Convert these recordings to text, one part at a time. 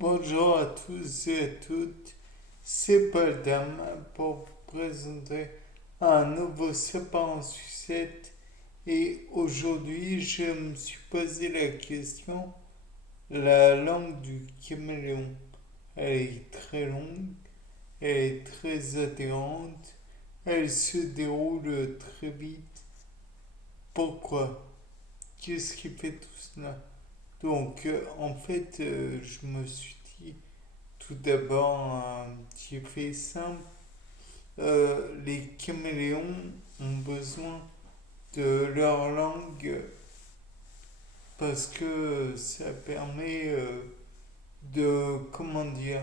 Bonjour à tous et à toutes, c'est Paul Dame pour vous présenter un nouveau sapin en sucette et aujourd'hui je me suis posé la question, la langue du caméléon, elle est très longue, elle est très adhérente, elle se déroule très vite. Pourquoi? Qu'est-ce qui fait tout cela? Donc, je me suis dit tout d'abord un petit fait simple. Les caméléons ont besoin de leur langue parce que ça permet comment dire,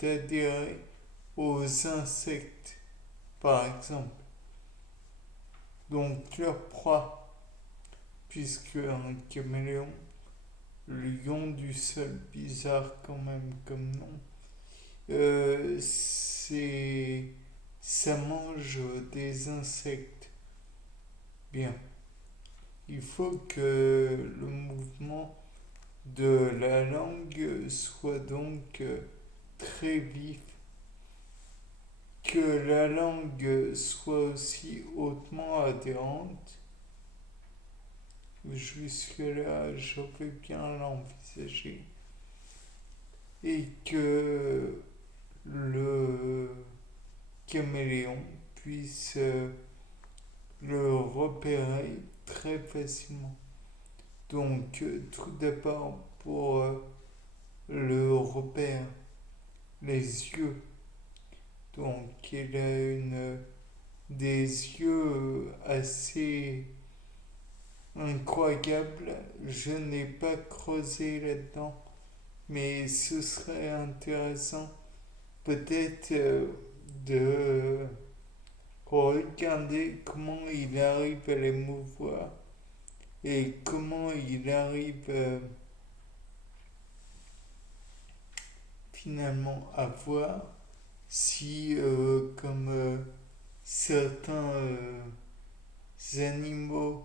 d'adhérer aux insectes, par exemple. Donc leur proie, puisque un caméléon, lion du sol, bizarre quand même comme nom, c'est ça mange des insectes. Bien. Il faut que le mouvement de la langue soit donc très vif, que la langue soit aussi hautement adhérente. Jusque-là, je peux bien l'envisager. Et que le caméléon puisse le repérer très facilement. Donc, tout d'abord, pour le repère, les yeux. Donc, il a des yeux assez incroyables. Je n'ai pas creusé là-dedans, mais ce serait intéressant peut-être de regarder comment il arrive à les mouvoir et comment il arrive finalement à voir si, comme certains animaux,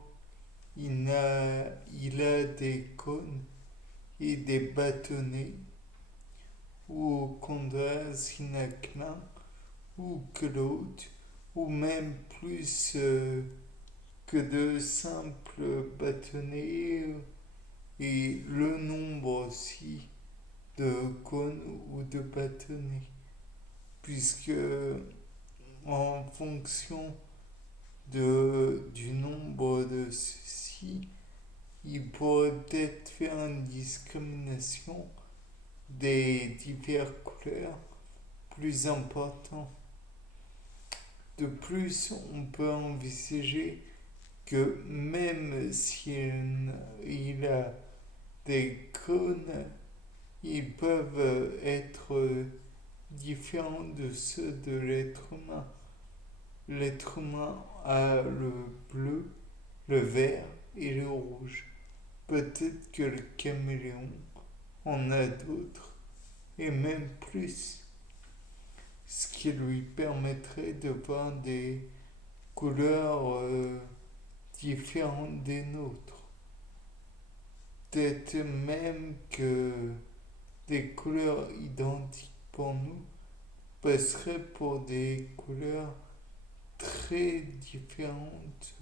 il a des cônes et des bâtonnets, ou au contraire s'il n'a que l'un ou que l'autre, ou même plus que de simples bâtonnets, et le nombre aussi de cônes ou de bâtonnets, puisque en fonction du nombre de ceux-ci, il pourrait peut-être faire une discrimination des diverses couleurs plus importante. De plus, on peut envisager que même s'il a des cônes, ils peuvent être différents de ceux de l'être humain. L'être humain a le bleu, le vert et le rouge. Peut-être que le caméléon en a d'autres, et même plus, ce qui lui permettrait de voir des couleurs différentes des nôtres. Peut-être même que des couleurs identiques pour nous passeraient pour des couleurs très différentes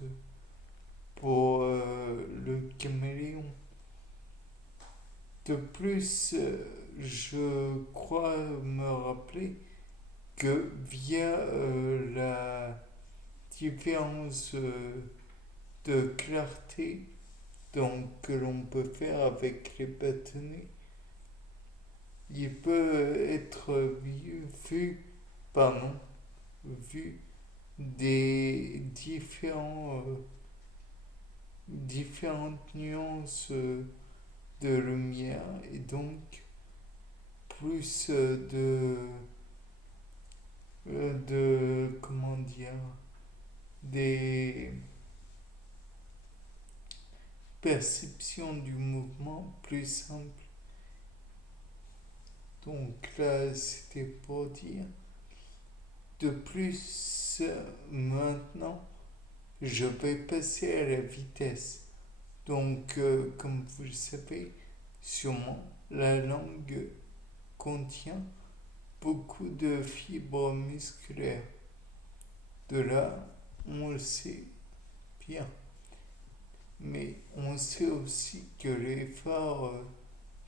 pour le caméléon. De plus, je crois me rappeler que via la différence de clarté donc, que l'on peut faire avec les bâtonnets, il peut être pardon, vu des différentes nuances de lumière et donc plus comment dire, des perceptions du mouvement plus simples. Donc là, c'était pour dire. De plus, maintenant, je vais passer à la vitesse. Donc, comme vous le savez, sûrement, la langue contient beaucoup de fibres musculaires. De là, on le sait bien. Mais on sait aussi que l'effort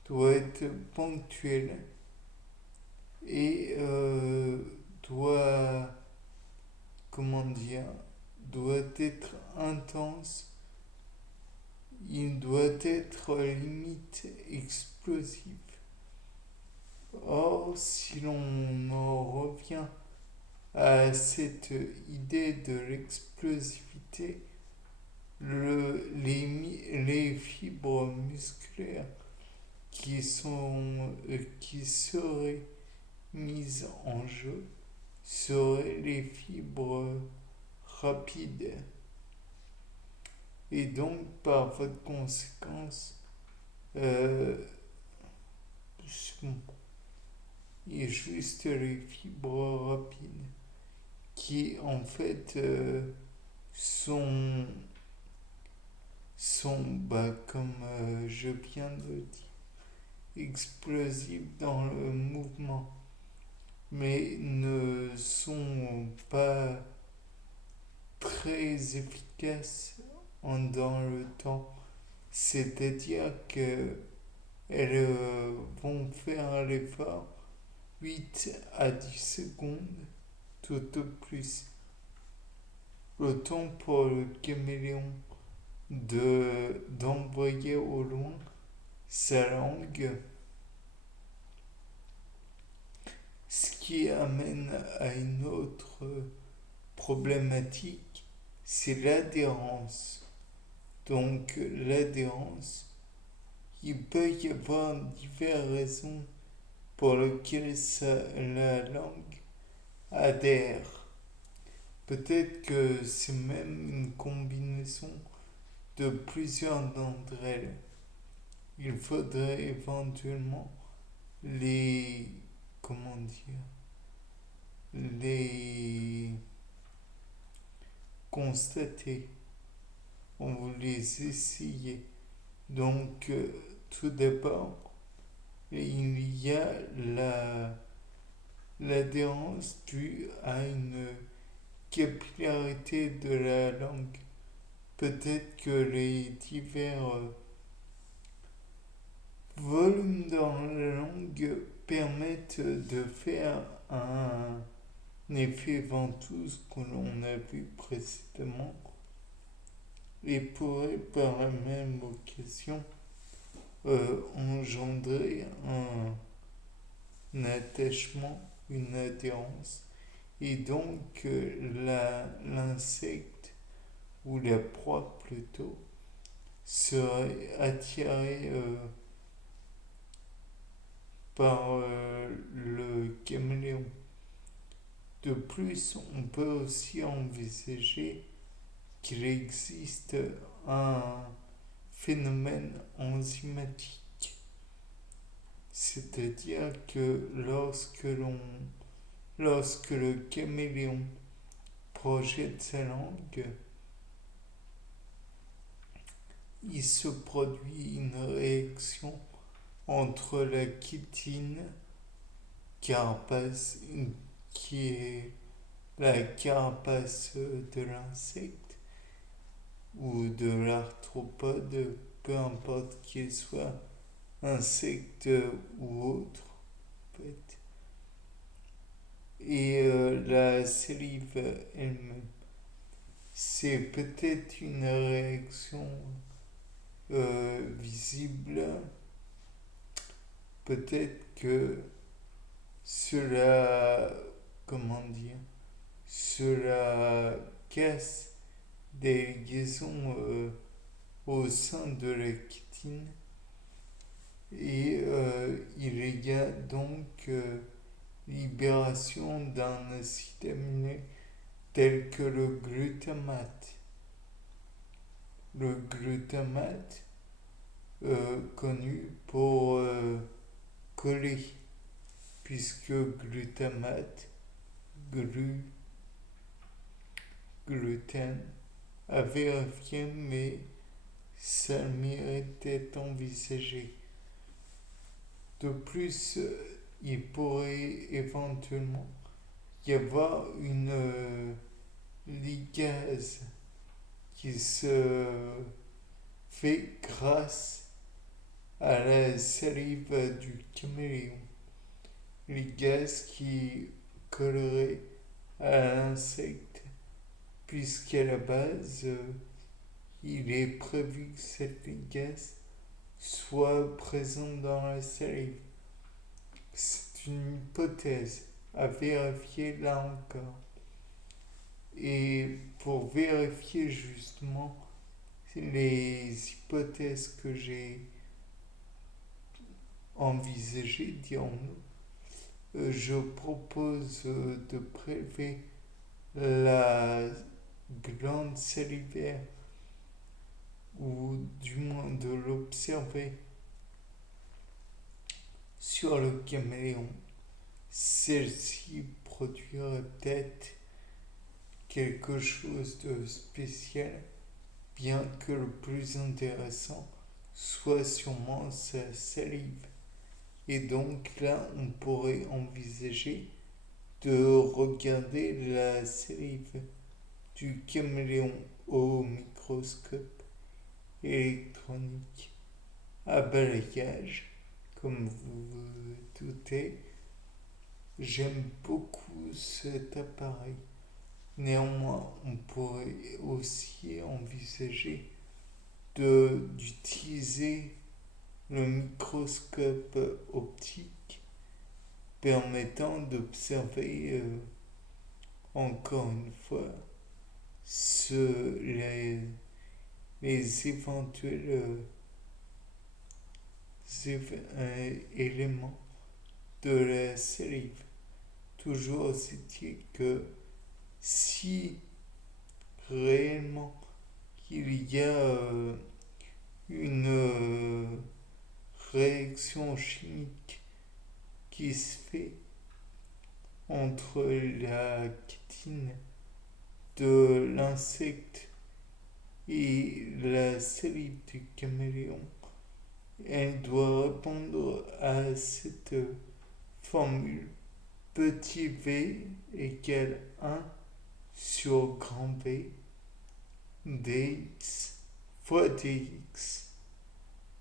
doit être ponctuel et doit, comment dire, doit être intense. Il doit être limite explosif. Or, si l'on en revient à cette idée de l'explosivité, les fibres musculaires qui seraient mises en jeu seraient les fibres rapides. Et donc, par votre conséquence, il y a juste les fibres rapides qui, en fait, sont, comme je viens de le dire, explosives dans le mouvement, mais ne sont pas très efficaces dans le temps. C'est-à-dire que elles vont faire l'effort 8 à 10 secondes tout au plus. Le temps pour le caméléon d'envoyer au loin sa langue, ce qui amène à une autre problématique, c'est l'adhérence. Donc l'adhérence, il peut y avoir diverses raisons pour lesquelles la langue adhère. Peut-être que c'est même une combinaison de plusieurs d'entre elles. Il faudrait éventuellement les, comment dire, les constater. On vous les essayer. Donc, tout d'abord, il y a l'adhérence due à une capillarité de la langue. Peut-être que les divers volumes dans la langue permettent de faire un effet ventouse que l'on a vu précédemment et pourrait par la même occasion engendrer un attachement, une adhérence. Et donc l'insecte, ou la proie plutôt, serait attiré par le caméléon. De plus, on peut aussi envisager qu'il existe un phénomène enzymatique. C'est-à-dire que lorsque le caméléon projette sa langue, il se produit une réaction entre la chitine carapace, qui est la carapace de l'insecte ou de l'arthropode, peu importe qu'il soit insecte ou autre, en fait, et la salive elle-même. C'est peut-être une réaction visible. Peut-être que cela, comment dire, cela casse des liaisons au sein de la chitine et il y a donc libération d'un acide aminé tel que le glutamate. Le glutamate, connu pour coller, puisque glutamate, gluten, à vérifier, mais ça mérite d'être envisagé. De plus, il pourrait éventuellement y avoir une ligase qui se fait grâce à la salive du caméléon. Ligase qui collerait à l'insecte, puisqu'à la base, il est prévu que cette ligase soit présente dans la salive. C'est une hypothèse à vérifier là encore. Et pour vérifier justement les hypothèses que j'ai envisagées, dirons-nous, je propose de prélever la glande salivaire, ou du moins de l'observer sur le caméléon. Celle-ci produirait peut-être quelque chose de spécial, bien que le plus intéressant soit sûrement sa salive. Et donc là, on pourrait envisager de regarder la salive du caméléon au microscope électronique à balayage. Comme vous vous doutez, j'aime beaucoup cet appareil. Néanmoins, on pourrait aussi envisager d'utiliser le microscope optique permettant d'observer encore une fois les éventuels éléments de la salive. Toujours est-il que si réellement il y a une réaction chimique qui se fait entre la chitine de l'insecte et la salive du caméléon, elle doit répondre à cette formule petit v égale 1 sur grand V dx fois dx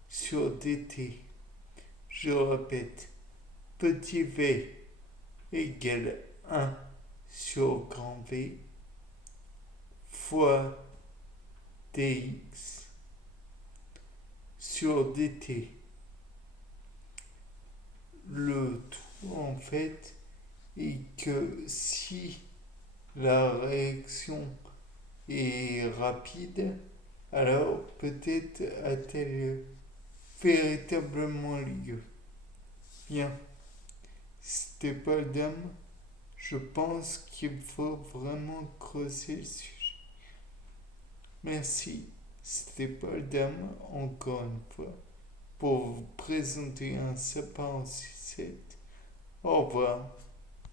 sur dt. Je répète, petit v égale 1 sur grand V fois dx sur dt. Le tout en fait est que si la réaction est rapide, alors peut-être a-t-elle véritablement lieu. Bien, c'était pas le dame. Je pense qu'il faut vraiment creuser le sujet. Merci, c'était pas le dame encore une fois pour vous présenter un sapin en sucette. Au revoir.